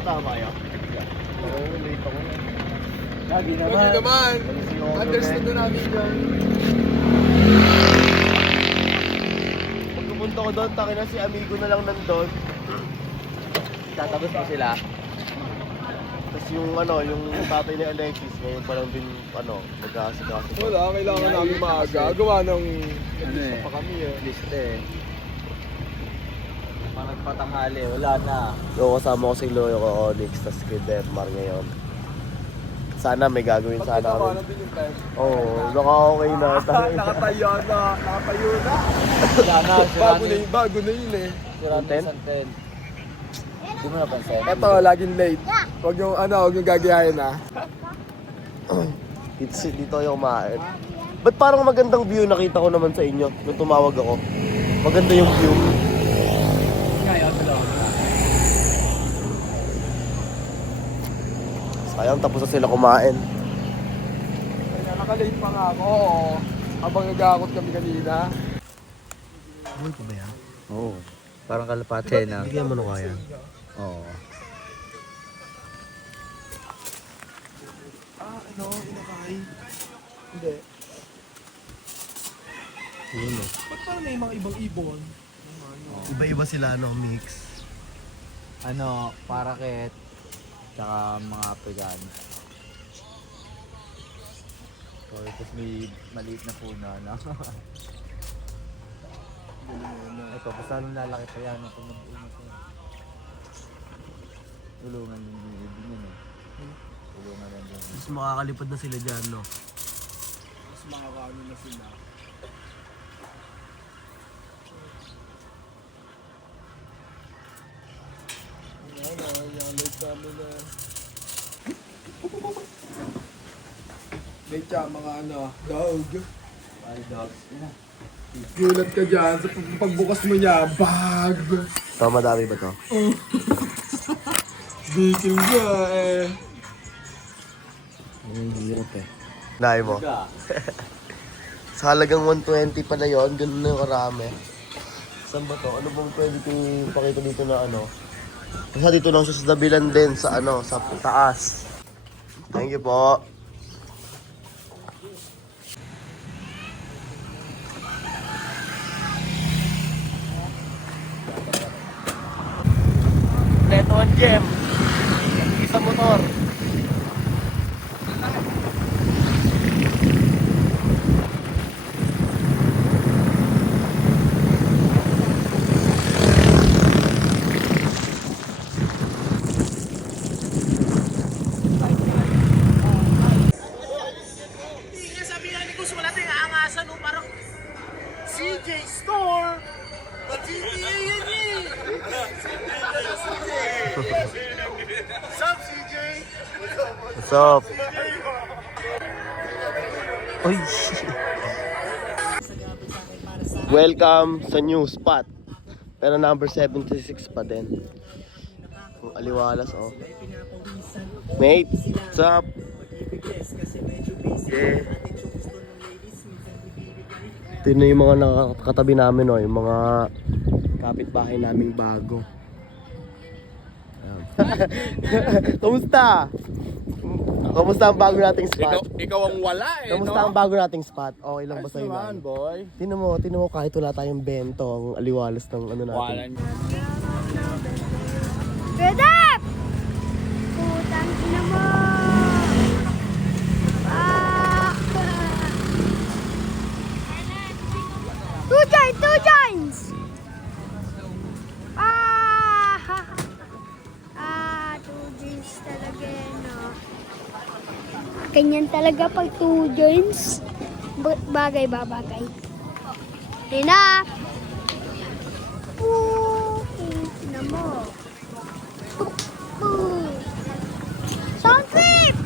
Tama yun. Oo, late ako na. Lagi naman. Understood na namin yan. Pag pumunta ko doon, takin na si amigo na lang nandun. Tatapos mo sila. Tapos yung yung tatay ni Alexis, ngayon pa lang din, magkakasikaso. Wala, kailangan namin maaga. Gawa ng lista pa kami Lista Parang patanghali, wala na. So, kasama ko si Loyo ko, Onyx, tapos kay Dermar ngayon. Sana may gagawin sana kami. Pagkatawanan din yung time. Oo, naka-okay na. Nakatayo na. Bago na yun eh. Sira na isang tent. Di mo napansin? Ito, laging late. Huwag yung gagayahin Dito yung kumain. Ba't parang magandang view nakita ko naman sa inyo nung tumawag ako? Maganda yung view. Sayang, tapos na sila kumain. Nakalate pa nga ako. Habang nag-aakot kami kanina. Buhay pa ba yan? Oo. Parang kalapate na. Bigyan mo na kaya. Oo. Inakay? Hindi. Yun o. Ba't parang may mga ibang ibon? Iba-iba sila, mix. Paraket. Tsaka mga African. So, tapos may maliit na puna, Ito, basta nung lalaki pa yan, tulungan yung ibig yun Tulungan lang yun. Mas makakalipad na sila dyan, no? Mas makakaano na sila. Late namin na. Late siya, mga dog. Ay, dogs. Gulat ka dyan sa pagbukas mo niya, bag! Ito, madami ba to? Bikil ka eh. Ang hirap eh. Dahil mo? Sa halagang 120 pala yun, ganun na yung karami. Saan ba to? Ano bang pwede kong pakita dito na Kasi dito lang siya sa dabilan din, sa sa taas. Thank you po. Neto on gem. Isa motor. CJ Store! What's up, CJ? What's up? Uy! Welcome sa new spot. Pero number 76 pa din. Ang aliwalas, Mate, what's up? Yeah. Ito na yung mga nakakatabi namin, yung mga kapitbahay naming bago. Kamusta? Kamusta ang bago nating spot? Ikaw ang wala Kamusta ang bago nating spot? Okay lang ba sa'yo? naman, boy. Tinan mo kahit wala tayong bento, ang aliwalas ng natin. Bedap! Putang ina mo! Two joints! Two joints talaga no. Ganyan talaga pag two joints. Bagay ba, bagay? Tina! Tina mo. Sound trip!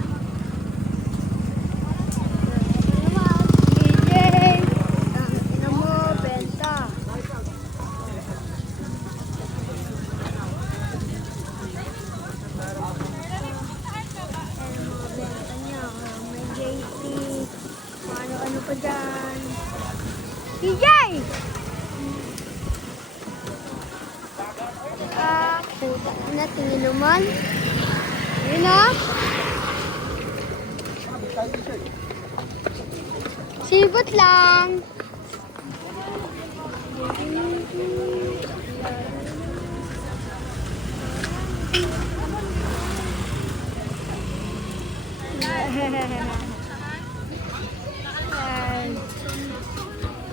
Ano pa dyan? DJ! Puta na, tingin naman. Yun na. Sibot lang.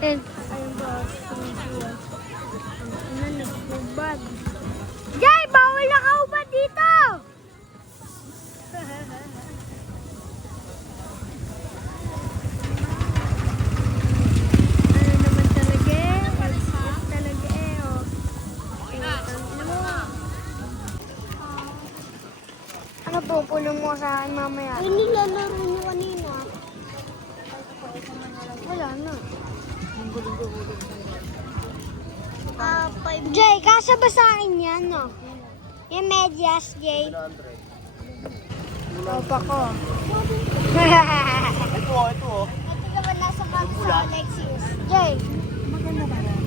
And ayun ba? Ano nagubad? Jay, bawal na kaubad dito! Ano naman talaga eh? Express talaga eh. Oh. Ano pupuno mo sa akin mamaya? Ay, nilalaro niyo kanina. Wala na. Jay, kasya ba sa akin yan, no? Yung medyas, Jay. Opa ko. Ito oh, ito oh. Ito naman nasa box sa Alexius. Jay.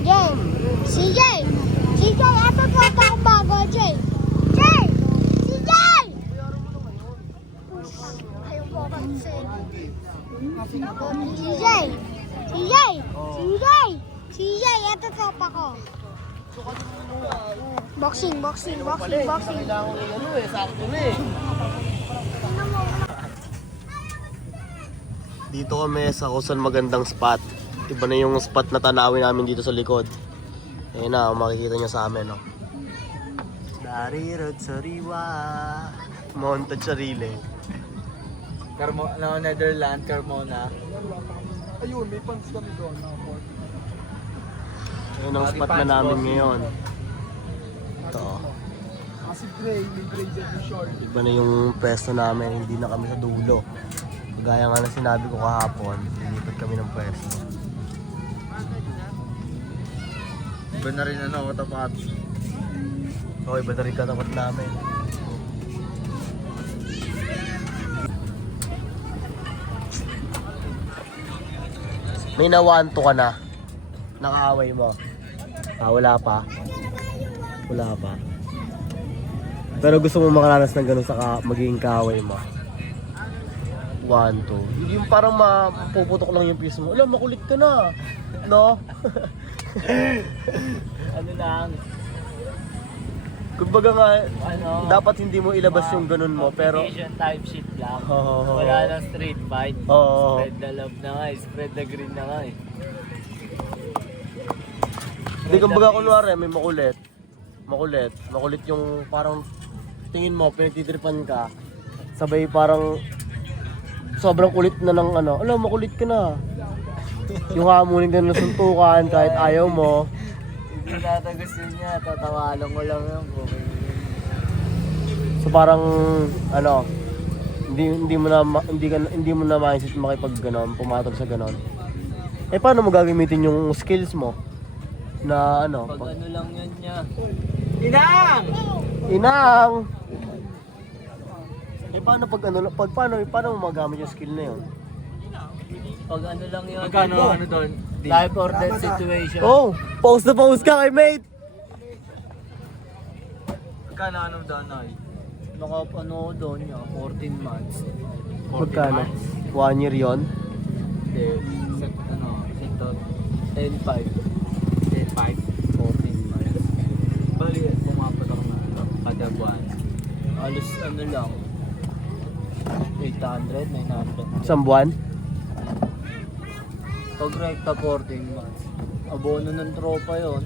Jay. Si Jay. Si Jay. Ito tropa akong bago, Jay. Jay. Si Jay. Ayaw po kasi. Si Jay. Si Jay. Si Jay. Si Jay. Ito tropa ko. Boxing. Kailangan ko ano eh, sakto na eh. Dito kami sa kusan magandang spot. Iba na yung spot na tanawin namin dito sa likod. Ayun na, makikita nyo sa amin, no? Darirot sariwa. Monta Charile. Netherlands, Carmona. Ayun, may pants kami doon. Ayun ang spot na namin ngayon. Ito. Kasi gray, may gray dyan yung short. Iba na yung pwesto namin, hindi na kami sa dulo. Gaya nga na sinabi ko kahapon, lilipat kami ng pwesto. Iba na rin ano, katapat. Okay, iba na rin katapat namin. May nawanto ka na. Nakaaway mo. Wala pa. Wala pa. Pero gusto mo makaranas ng ganun sa magiging kaaway mo. 1, 2. Yung parang mapuputok lang yung piso mo. Alam, makulit ka na. No? Ano lang, Kumbaga nga, ano, dapat hindi mo ilabas yung ganun mo, pero... competition type shit lang. Oo. Wala nang street fight. Oo. Spread the love na nga eh. Spread the green na nga eh. Hindi, kumbaga kunwari, may makulit. Makulit yung parang tingin mo, pinagtitripan ka. Sabay parang sobrang kulit na ng ano. Alam, makulit ka na. Yung hamunin ka na suntukan kahit ayaw mo. Hindi nata gusto niya, tatawalan ko lang yun. So parang ano, hindi mo na mindset makipag ganon, pumatol sa ganon. Eh paano mo gagamitin yung skills mo? Na ano? Pag ano lang yun niya. Inang! Eh paano pag ano, paano mo magamit yung skill na yun? Pag ano lang yun. Magkano ano doon? Life or death situation. Oh, post na post ka kay mate! Magkano ano doon ay? Nakapano ko doon niya, 14 months. 14 Magkano? months. 1 year yon. Hindi, ito, 10-5. 10-5? 14 months. Bali, pumapatak na ano, kada buwan. Alos ano lang, 800, 900. Isang buwan? Pag rekta 14 months, abono ng tropa yon.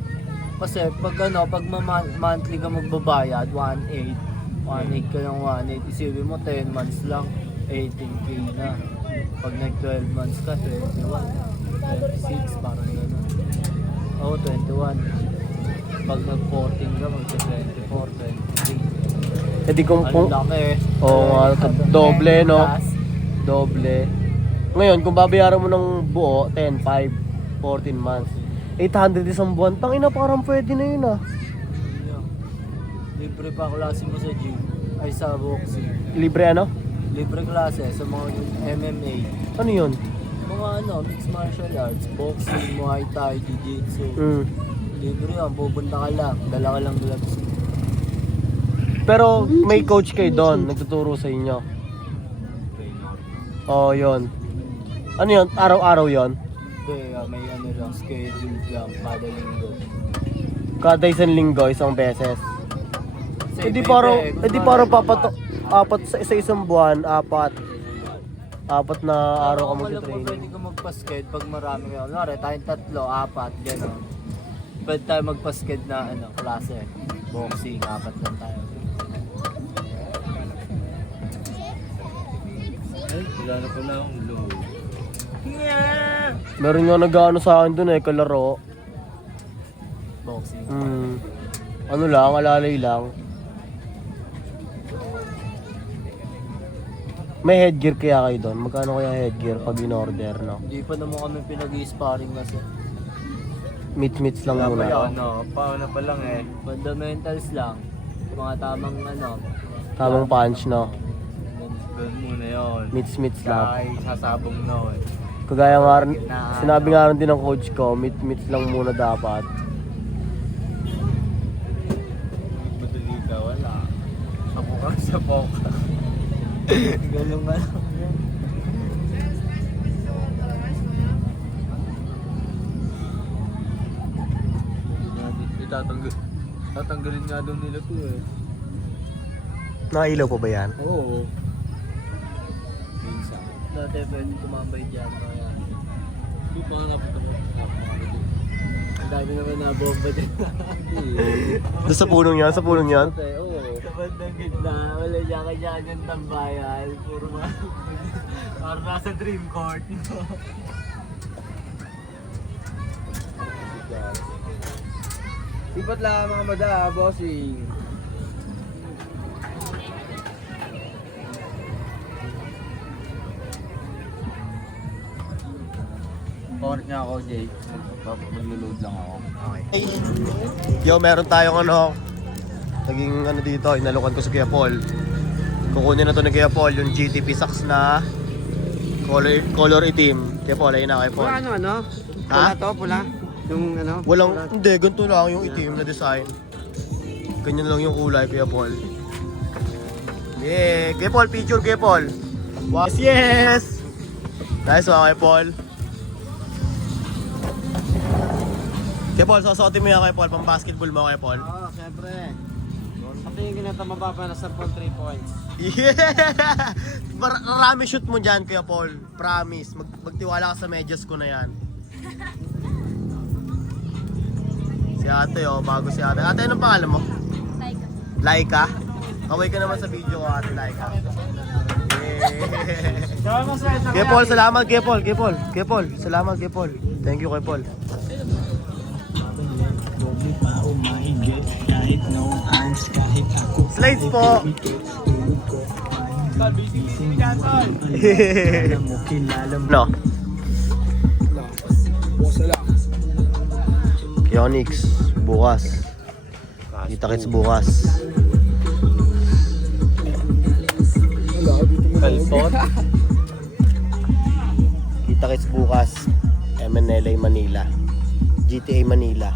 Kasi pag ano, pag monthly ka magbabayad, 1.8 ka ng 1.8, isipin mo 10 months lang, 18k na. Pag nag 12 months ka, 21, 26, parang gano'n. Oo, 21. Pag nag 14 ka, mag 24, 23. Eh di kung... Ano laki eh. Oo nga, doble no? Doble. Ngayon, kung babayaran mo ng buo, 10, 5, 14 months. 800 isang buwan. Tangina, parang pwede na yun ah. Libre pa klase mo sa gym. Ay sa boxing. Libre ano? Libre klase sa mga MMA. Ano yun? Mga ano, mixed martial arts. Boxing, Muay Thai, Jiu-Jitsu. Mm. Libre yan, pupunta ka lang. Dala ka lang gloves. Pero may coach kayo doon, nagtuturo sa inyo. Oo, yun. Ano yun? Araw-araw yun? Hindi, may ano lang, schedule lang, kada linggo. Kada isang linggo, isang beses. Kasi Hindi pwede, para kunwari, apat sa isang buwan, apat na araw ka Alam ko mag-train. pwede ka magpasked pag marami kayo. Kunwari, tayong 3, 4, gano'n. Pwede tayo magpasked na klase. Boxing, 4 lang tayo. Ay, wala na pala akong low. Meron nga nag-ano sa akin doon kalaro. Boxing. Ano lang, alalay lang. May headgear kaya kayo doon? Magkano kaya headgear pag in-order, no? Hindi pa naman kami pinag-i-sparring kasi. Meets lang muna. Paano pa lang eh. Fundamentals lang. Mga tamang Tamang punch, no? Ganun muna yun. Meets lang. Kaya sasabong na eh. Kagaya nga rin, sinabi nga rin din ng coach ko, meets lang muna dapat. Madali ka, wala. Sapok. Ganun nga lang. Tatanggalin nga daw nila to eh. Nakailaw pa ba yan? Oo. Minsan. Dati pwede tumambay dyan. Kaya... Di pa nga napunta ko. Ang dami naman na bomba din. Doon sa punong yan? Oo. Sa bandang gitna, wala yaka-yaka ng tambayan. Puro mga... Parang nasa dream court. Sipat lang mga mada, bossing. Connect niya ako, Jay. Maglo-load lang ako. Okay. Yo, meron tayong naging dito, inalukan ko sa Kuya Paul. Kukunin na to ni Kuya Paul, yung GTP Sax na color itim. Kuya Paul, ayun na Kuya Paul. Ano? Ha? Pula? Yung Hindi, ganito lang yung itim na design. Ganyan lang yung kulay, Kuya Paul. Yeah, Kuya Paul, picture Kuya Paul. Wow. Yes! Nice one, Kuya Paul. Kuya Paul, susuotin mo yan Kuya Paul, pang basketball mo Kuya Paul. Oo, syempre. Pati yung kinatama pa na 3 points. Yeah! Marami shoot mo dyan Kuya Paul. Promise, magtiwala ka sa medyas ko na yan. Si ate bago si ate. Ate, anong pangalan mo? Laika. Kaway ka naman sa video ko, ate Laika. Yeah. Kuya Paul, salamat Kuya Paul. Kuya Paul, salamat Kuya Paul. Thank you Kuya Paul. Slides po. No. Boss lang. Yonix, bukas. Kita-kits bukas. Kalpot? Kita-kits bukas. MNLA Manila. GTA Manila.